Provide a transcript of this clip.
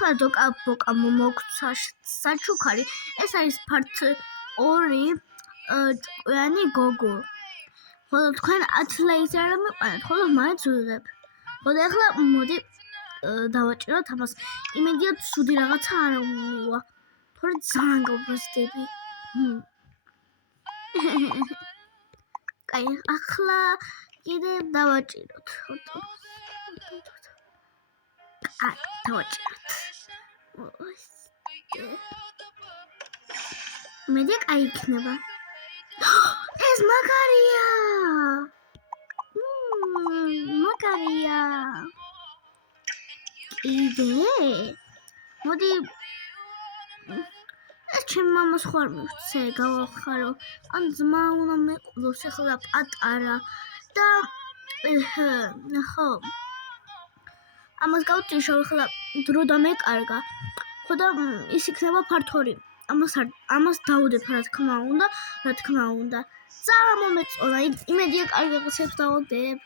ეხლა დოკა-ბოკა მოგცა საჩუქარი. ეს არის ფართორი ჭკვიანი გოგო. ხოლო თქვენ 10 ლეიზი არ მიყვანათ, ხოლო მაინც ვიღებ. ხოლო ეხლა მოდი დავაჭიროთ ამას. იმედია ცუდი რაღაცა არ მივა. თორე ძალიან გავბრაზდები. კაი, ახლა კიდე დავაჭიროთ. კაი, დავაჭიროთ. იმედია კაი იქნება. ეს მაგარია. მაგარია. კიდე? მოდი ეს ჩემი მამას ხარ მივცე გავახარო. ან ძმა უნდა მეყოლოს ახლა პატარა და ხო. ამას გავჭიშო ახლა დრო დამეკარგა. ხო და ის იქნება ფართორი. ამას დავუდებ რა თქმა უნდა. ძალიან მომეწონა. იმედია კარგი რაღაცებს დავუდებ.